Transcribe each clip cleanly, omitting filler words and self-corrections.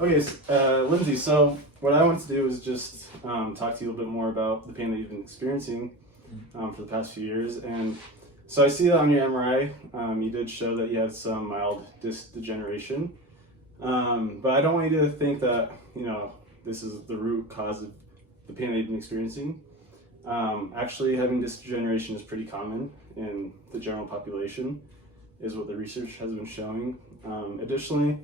Okay, Lindsay, so what I want to do is just talk to you a little bit more about the pain that you've been experiencing for the past few years. And so I see that on your MRI, you did show that you had some mild disc degeneration. But I don't want you to think that, this is the root cause of the pain that you've been experiencing. Actually, having disc degeneration is pretty common in the general population, is what the research has been showing. Additionally,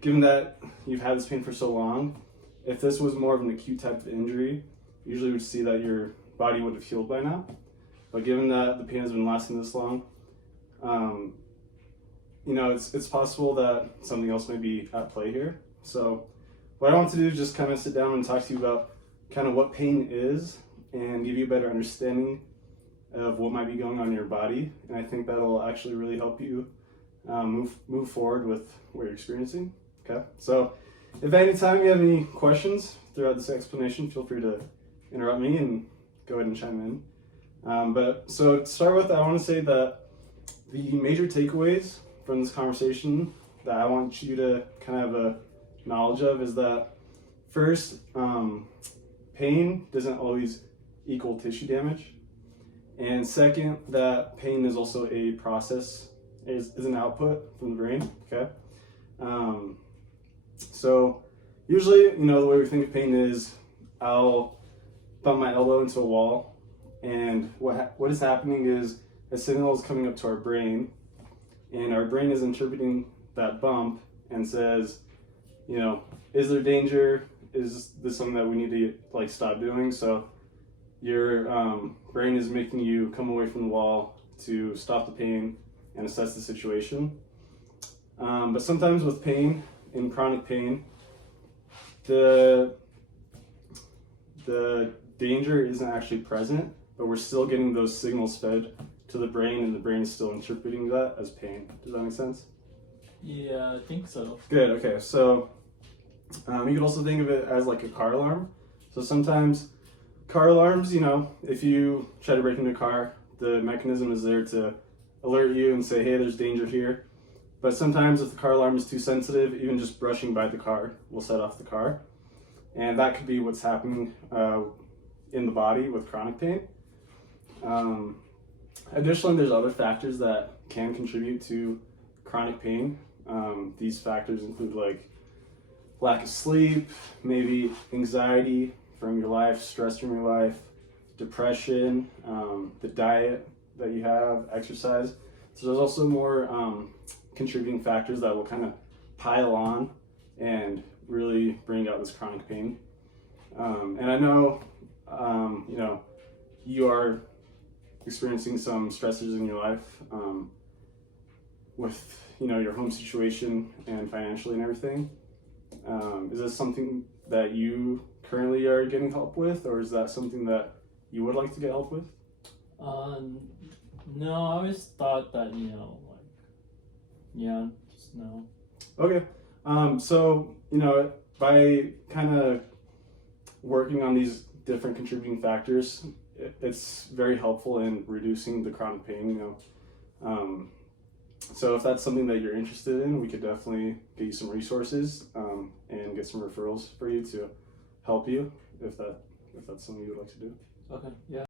given that you've had this pain for so long, if this was more of an acute type of injury, usually we'd see that your body would have healed by now. But given that the pain has been lasting this long, it's possible that something else may be at play here. So what I want to do is just kind of sit down and talk to you about kind of what pain is and give you a better understanding of what might be going on in your body. And I think that'll actually really help you move forward with what you're experiencing. Okay, so if at any time you have any questions throughout this explanation, feel free to interrupt me and go ahead and chime in. So to start with, I want to say that the major takeaways from this conversation that I want you to kind of have a knowledge of is that first, pain doesn't always equal tissue damage. And second, that pain is also a process, is an output from the brain, okay? So usually, the way we think of pain is I'll bump my elbow into a wall, and what is happening is a signal is coming up to our brain, and our brain is interpreting that bump and says, is there danger? Is this something that we need to stop doing? So your brain is making you come away from the wall to stop the pain and assess the situation. But sometimes with pain, in chronic pain, the danger isn't actually present, but we're still getting those signals fed to the brain, and the brain is still interpreting that as pain. Does that make sense? Yeah, I think so. Good, okay. So you could also think of it as like a car alarm. So sometimes car alarms, if you try to break into a car, the mechanism is there to alert you and say, hey, there's danger here. But sometimes if the car alarm is too sensitive, even just brushing by the car will set off the car. And that could be what's happening in the body with chronic pain. Additionally, there's other factors that can contribute to chronic pain. These factors include lack of sleep, maybe anxiety from your life, stress from your life, depression, the diet that you have, exercise. So there's also more contributing factors that will kind of pile on and really bring out this chronic pain. And I know, you are experiencing some stressors in your life with, your home situation and financially and everything. Is this something that you currently are getting help with, or is that something that you would like to get help with? No, I always thought that, just no. Okay. So, by kind of working on these different contributing factors, it's very helpful in reducing the chronic pain, So if that's something that you're interested in, we could definitely get you some resources and get some referrals for you to help you if that's something you would like to do. Okay, yeah.